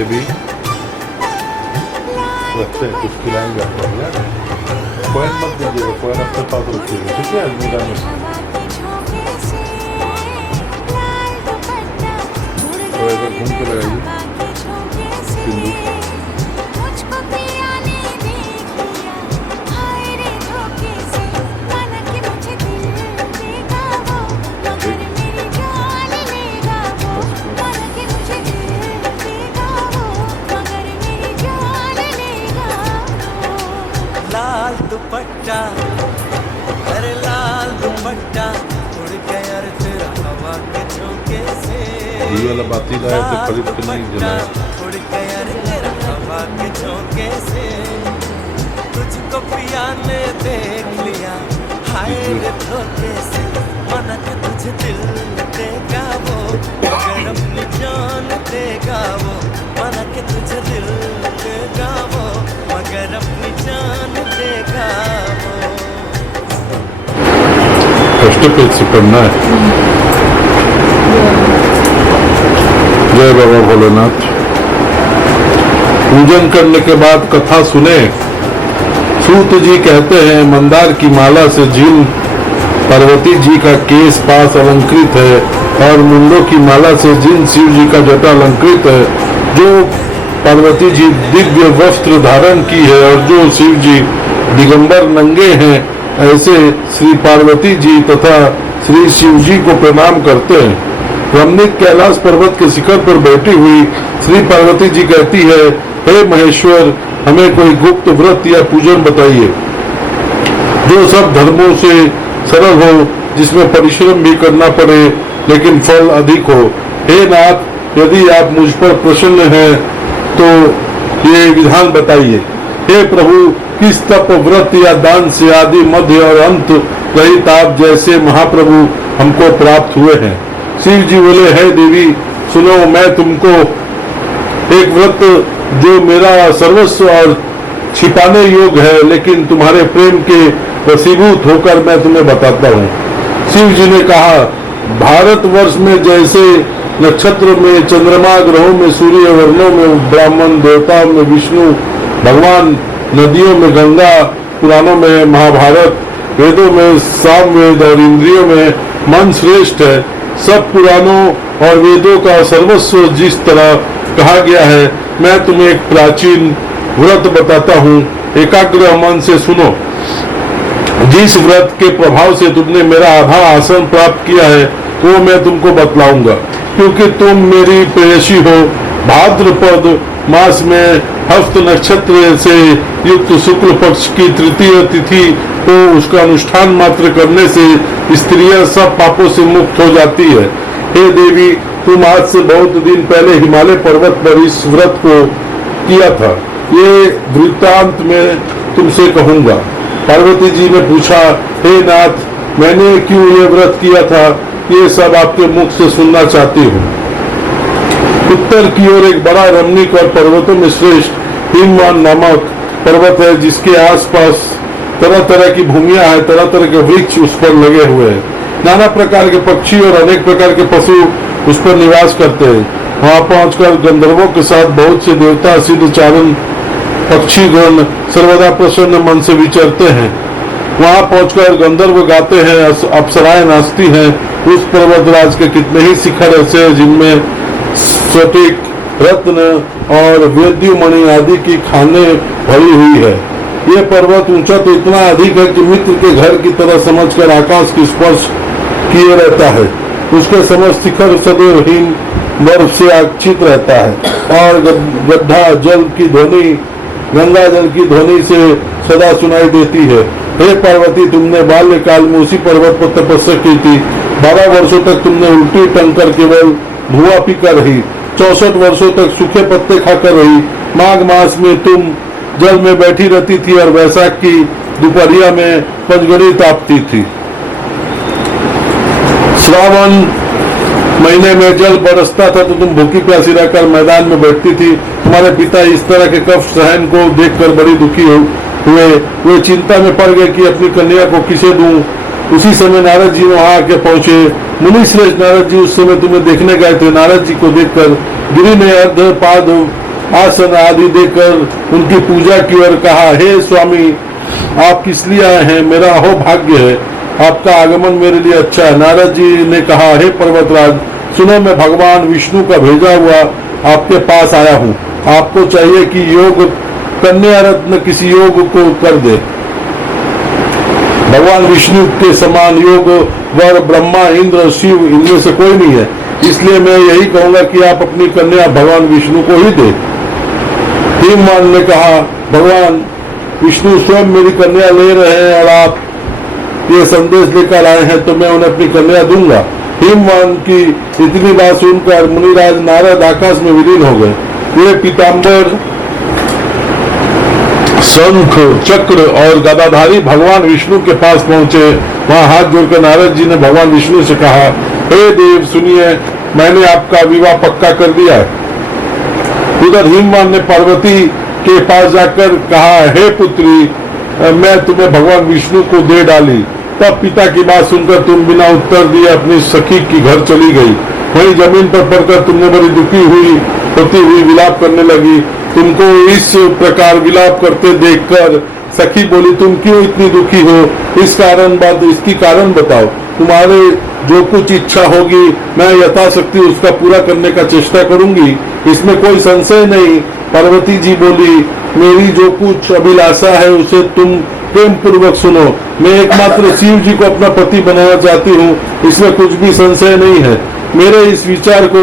ये भी रखते हैं, कुछ खिलाएंगे आपको। कॉइन मत दीजिएगा, कॉइन अपने पास रखिएगा, ठीक है। अलमीरा में तो ऐसा घूम के लगाइए सिंदूर। लाल दुपट्टा, अरे लाल दुपट्टा उड़ गया रे तेरा हवा के झोंके से। ये वाला बाती लाया तो खरीद के नहीं जलाया। उड़ गया रे तेरा हवा के झोंके से। तुझको पिया ने देख लिया हाय रे धोखे से। मना के तुझे दिल देगा वो, मगर अपनी जान देगा वो। मना के तुझे दिल देगा वो, मगर अपनी जान देगा वो। फर्स्ट पेज से पढ़ना है। जय बाबा भोलेनाथ। पूजन करने के बाद कथा सुने। सूत जी कहते हैं मंदार की माला से झील पार्वती जी का केस पास अलंकृत है और मुंडों की माला से जिन शिव जी का जटा अलंकृत है। जो पार्वती जी दिव्य वस्त्र धारण की है और जो शिव जी दिगंबर नंगे हैं, ऐसे श्री पार्वती जी तथा श्री शिव जी को प्रणाम करते हैं। रमणीक कैलाश पर्वत के शिखर पर बैठी हुई श्री पार्वती जी कहती है, हे महेश्वर, हमें कोई गुप्त व्रत या पूजन बताइए जो सब धर्मों से सरल हो, जिसमें परिश्रम भी करना पड़े लेकिन फल अधिक हो। हे नाथ, यदि आप मुझ पर प्रसन्न हैं तो ये विधान बताइए। हे प्रभु, किस तप व्रत या दान से आदि मध्य और अंत रहित आप जैसे महाप्रभु हमको प्राप्त हुए हैं। शिव जी बोले, हे देवी सुनो, मैं तुमको एक व्रत जो मेरा सर्वस्व और छिपाने योग्य है लेकिन तुम्हारे प्रेम के वशीभूत होकर मैं तुम्हें बताता हूँ। शिव जी ने कहा, भारतवर्ष में जैसे नक्षत्र में, चंद्रमा, ग्रहों में, सूर्य, वर्णों में ब्राह्मण, देवताओं में विष्णु भगवान, नदियों में गंगा, पुराणों में महाभारत, वेदों में सामवेद और इंद्रियों में मन श्रेष्ठ है। सब पुराणों और वेदों का सर्वस्व जिस तरह कहा गया है, मैं तुम्हें एक प्राचीन व्रत बताता हूँ। एकाग्र मन से सुनो। जिस व्रत के प्रभाव से तुमने मेरा आधा आसन प्राप्त किया है वो मैं तुमको बतलाऊंगा, क्योंकि तुम मेरी प्रेयसी हो। भाद्रपद मास में हस्त नक्षत्र से युक्त शुक्ल पक्ष की तृतीय तिथि को उसका अनुष्ठान मात्र करने से स्त्रियां सब पापों से मुक्त हो जाती है। हे देवी, तुम आज से बहुत दिन पहले हिमालय पर्वत पर इस व्रत को किया था। ये वृत्तांत में तुमसे कहूंगा। पार्वती जी ने पूछा, हे नाथ, मैंने क्यों ये व्रत किया था, ये सब आपके मुख से सुनना चाहती हूँ। उत्तर की ओर एक बड़ा रमणीक और पर्वतों में श्रेष्ठ हिमवान नामक पर्वत है, जिसके आसपास तरह तरह की भूमियां हैं, तरह तरह के वृक्ष उस पर लगे हुए हैं। नाना प्रकार के पक्षी और अनेक प्रकार के पशु उस पर निवास करते हैं। वहां पहुंचकर गंधर्वों के साथ बहुत से देवता, सिद्ध, चारण, पक्षीगण सर्वदा प्रसन्न मन से विचरते हैं। वहां पहुंचकर गंधर्व गाते हैं, अप्सराएं नाचती हैं। उस पर्वतराज के कितने ही शिखर ऐसे हैं जिनमें स्फटिक, रत्न और वेद्युमणि आदि की खाने भरी हुई है। ये पर्वत ऊंचा तो इतना अधिक है कि मित्र के घर की तरह समझकर आकाश की स्पर्श किए रहता है। उसके समस्त शिखर सदैव हिम बर्फ से आच्छित रहता है और गड्ढा जल की ध्वनि, गंगा जल की ध्वनि से सदा सुनाई देती है। हे पार्वती, तुमने बाल्यकाल में उसी पर्वत पर तपस्या की थी। 12 वर्षों तक तुमने उल्टी टंकर केवल धुआं पीकर रही। 64 वर्षों तक सूखे पत्ते खाकर रही। माघ मास में तुम जल में बैठी रहती थी और वैशाख की दोपहरिया में पंचगड़ी तापती थी। श्रावण महीने में जल बरसता था तो तुम भूखी प्यासी रहकर मैदान में बैठती थी। तुम्हारे पिता इस तरह के कष्ट सहन को देखकर बड़ी दुखी हुए। वे चिंता में पड़ गए कि अपनी कन्या को किसे दूं। उसी समय नारद जी वहां आके पहुंचे। मुनि श्रेष्ठ नारद जी उस समय तुम्हें देखने गए थे। नारद जी को देखकर गिरि ने अर्ध पाद आसन आदि देकर उनकी पूजा की और कहा, हे स्वामी, आप किस लिए आए हैं? मेरा अहोभाग्य है, आपका आगमन मेरे लिए अच्छा है। नारद जी ने कहा, हे पर्वतराज, सुनो, मैं भगवान विष्णु का भेजा हुआ आपके पास आया हूँ। आपको चाहिए कि योग कन्या रत्न किसी योग को कर दे। भगवान विष्णु के समान योग वर ब्रह्मा, इंद्र, शिव, इनमें से कोई नहीं है। इसलिए मैं यही कहूंगा कि आप अपनी कन्या भगवान विष्णु को ही दे। हिमवान ने कहा, भगवान विष्णु स्वयं मेरी कन्या ले रहे हैं और आप ये संदेश लेकर आए हैं, तो मैं उन्हें अपनी कन्या दूंगा। हिमवान की इतनी बात सुनकर मुनिराज नारद आकाश में विलीन हो गए। वे पीताम्बर, शंख, चक्र और गदाधारी भगवान विष्णु के पास पहुंचे। वहां हाथ जोड़कर नारद जी ने भगवान विष्णु से कहा, हे देव, सुनिए, मैंने आपका विवाह पक्का कर दिया है। उधर हिमवान ने पार्वती के पास जाकर कहा, हे पुत्री, मैं तुम्हें भगवान विष्णु को दे डाली। तब पिता की बात सुनकर तुम बिना उत्तर दिए अपनी सखी की घर चली गई। वहीं जमीन पर पड़कर तुमने बड़ी दुखी हुई विलाप करने लगी। तुमको इस प्रकार विलाप करते देखकर सखी बोली, तुम क्यों इतनी दुखी हो? इसकी कारण बताओ। तुम्हारे जो कुछ इच्छा होगी मैं यथाशक्ति उसका पूरा करने का चेष्टा करूंगी, इसमें कोई संशय नहीं। पार्वती जी बोली, मेरी जो कुछ अभिलाषा है उसे तुम प्रेम पूर्वक सुनो। मैं एकमात्र शिव जी को अपना पति बनाना चाहती हूँ, इसमें कुछ भी संशय नहीं है। मेरे इस विचार को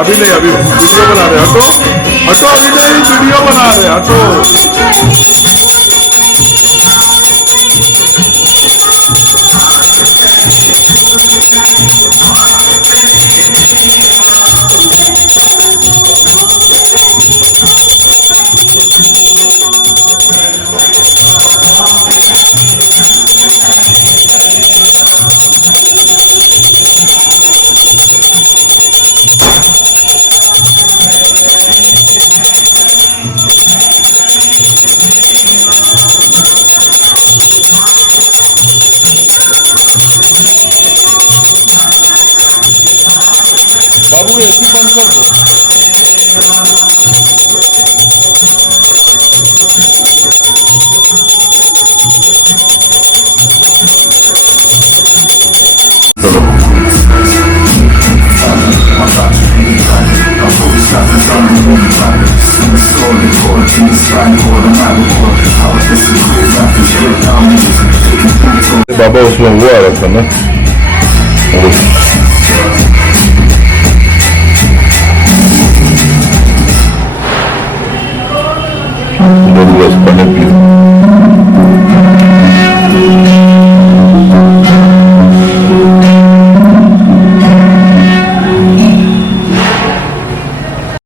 अभी नहीं, अभी वीडियो बना रहे। हटो हटो, अभी नहीं, वीडियो बना रहे। हटो। बाबू एसी बंद कर दो। बाबा उसमें वो आ रहा था ना,